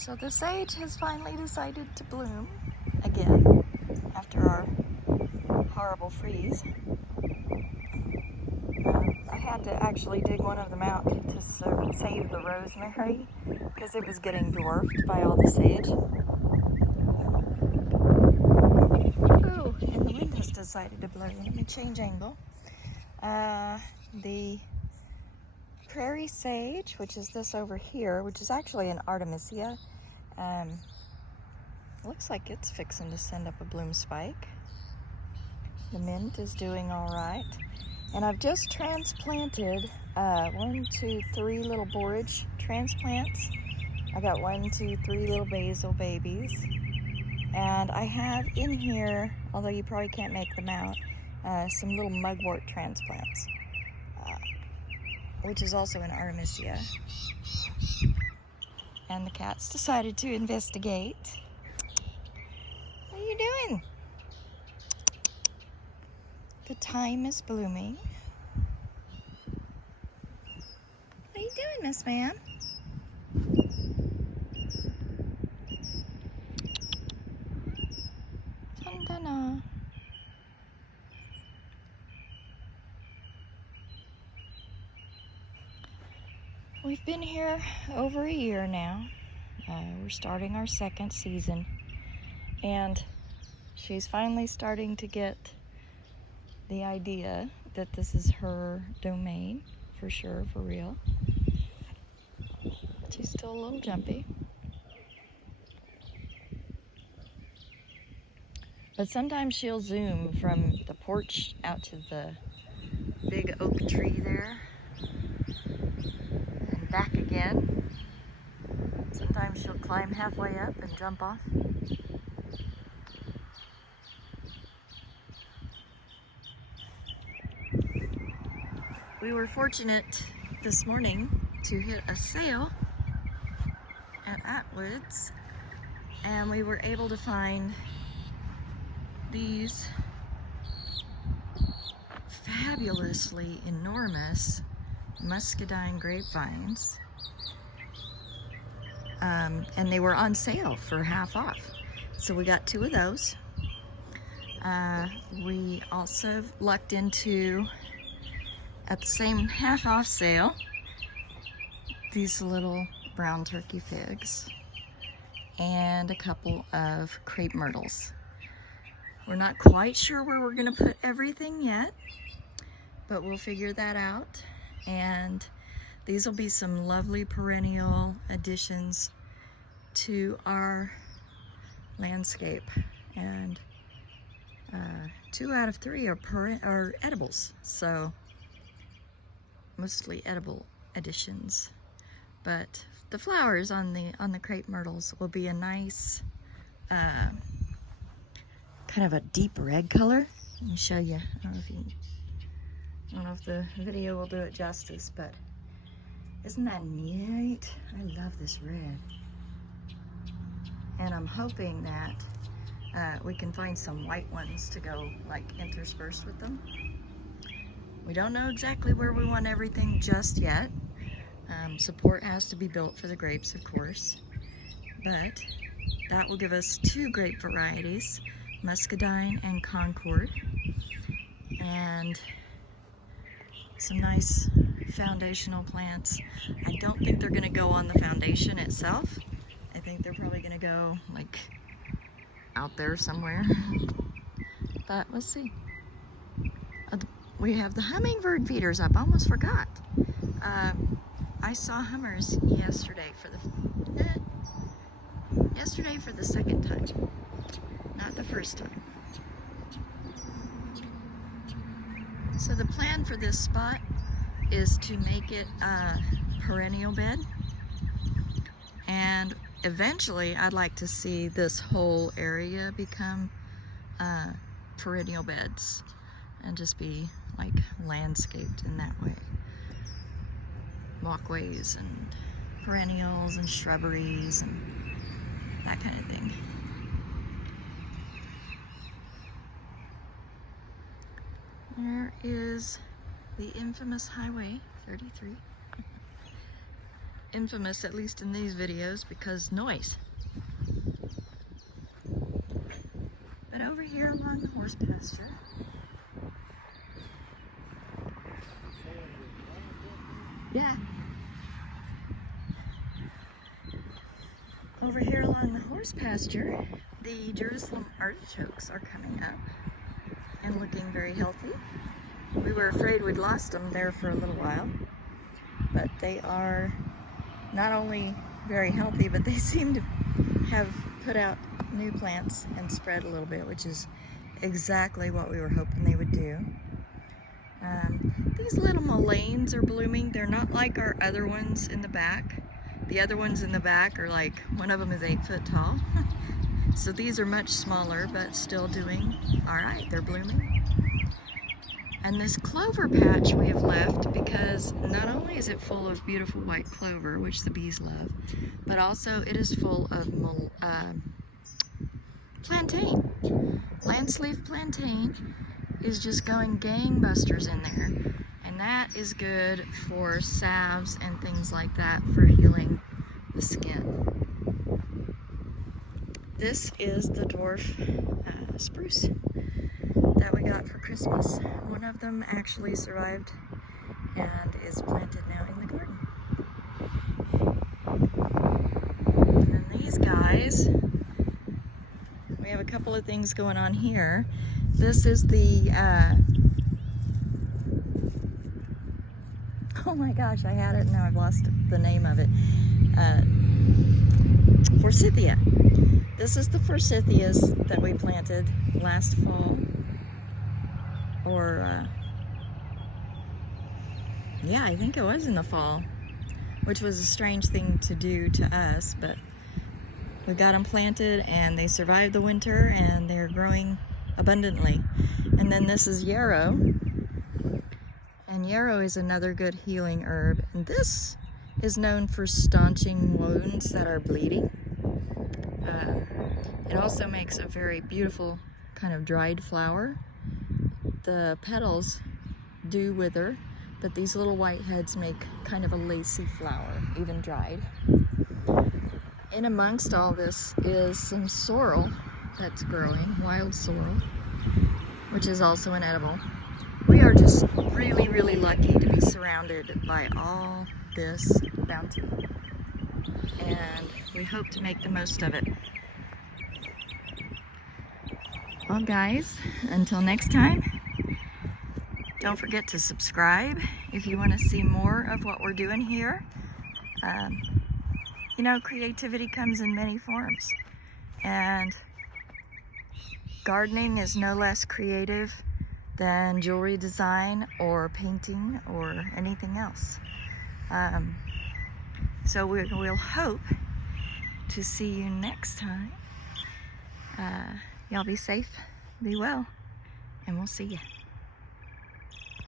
So the sage has finally decided to bloom again after our horrible freeze. I had to actually dig one of them out to save the rosemary because it was getting dwarfed by all the sage. Ooh, and the wind has decided to blow. Let me change angle. The Prairie Sage, which is this over here, which is actually an Artemisia, looks like it's fixing to send up a bloom spike. The mint is doing all right. And I've just transplanted 1, 2, 3 little borage transplants. I got 1, 2, 3 little basil babies. And I have in here, although you probably can't make them out, some little mugwort transplants, which is also an Artemisia. And the cats decided to investigate. What are you doing? The thyme is blooming. What are you doing, Miss Man? Santana. We've been here over a year now. We're starting our second season, and she's finally starting to get the idea that this is her domain, for sure, for real. She's still a little jumpy. But sometimes she'll zoom from the porch out to the big oak tree there and back again. Sometimes she'll climb halfway up and jump off. We were fortunate this morning to hit a sale at Atwood's, and we were able to find these fabulously enormous muscadine grapevines, and they were on sale for half off. So we got 2 of those. We also lucked into, at the same half off sale, these little brown turkey figs and a couple of crepe myrtles. We're not quite sure where we're gonna put everything yet, but we'll figure that out. And these will be some lovely perennial additions to our landscape. And 2 out of 3 are edibles, so mostly edible additions. But the flowers on the crepe myrtles will be a nice kind of a deep red color. Let me show you. I don't know if the video will do it justice, but isn't that neat? I love this red. And I'm hoping that we can find some white ones to go like interspersed with them. We don't know exactly where we want everything just yet. Support has to be built for the grapes, of course, but that will give us 2 grape varieties, Muscadine and Concord, and some nice foundational plants. I don't think they're gonna go on the foundation itself. I think they're probably gonna go like out there somewhere, but we'll see. We have the Hummingbird Feeders up. I almost forgot. I saw hummers yesterday for the second time, not the first time. So the plan for this spot is to make it a perennial bed, and eventually I'd like to see this whole area become perennial beds and just be like landscaped in that way. Walkways and perennials and shrubberies and that kind of thing. There is the infamous Highway 33. infamous, at least in these videos, because noise. But over here along the horse pasture, yeah. Over here along the horse pasture, the Jerusalem artichokes are coming up and looking very healthy. We were afraid we'd lost them there for a little while, but they are not only very healthy, but they seem to have put out new plants and spread a little bit, which is exactly what we were hoping they would do. These little mulleins are blooming. They're not like our other ones in the back. The other ones in the back are like, one of them is 8 foot tall. So these are much smaller, but still doing all right. They're blooming. And this clover patch we have left because not only is it full of beautiful white clover, which the bees love, but also it is full of plantain. Lance leaf plantain is just going gangbusters in there. And that is good for salves and things like that for healing the skin. This is the dwarf spruce that we got for Christmas. One of them actually survived and is planted now in the garden. And then these guys, we have a couple of things going on here. This is the oh my gosh, I had it and now I've lost the name of it. Forsythia. This is the forsythias that we planted last fall. Or, yeah, I think it was in the fall, which was a strange thing to do to us, but we got them planted and they survived the winter and they're growing abundantly. And then this is yarrow. And yarrow is another good healing herb. And this is known for staunching wounds that are bleeding. It also makes a very beautiful kind of dried flower. The petals do wither, but these little white heads make kind of a lacy flower, even dried. In amongst all this is some sorrel that's growing, wild sorrel, which is also an edible. We are just really, really lucky to be surrounded by all this bounty, and we hope to make the most of it. Well guys, until next time, don't forget to subscribe if you want to see more of what we're doing here. You know, creativity comes in many forms, and gardening is no less creative than jewelry design or painting or anything else. So we'll hope to see you next time. Y'all be safe, be well, and we'll see you.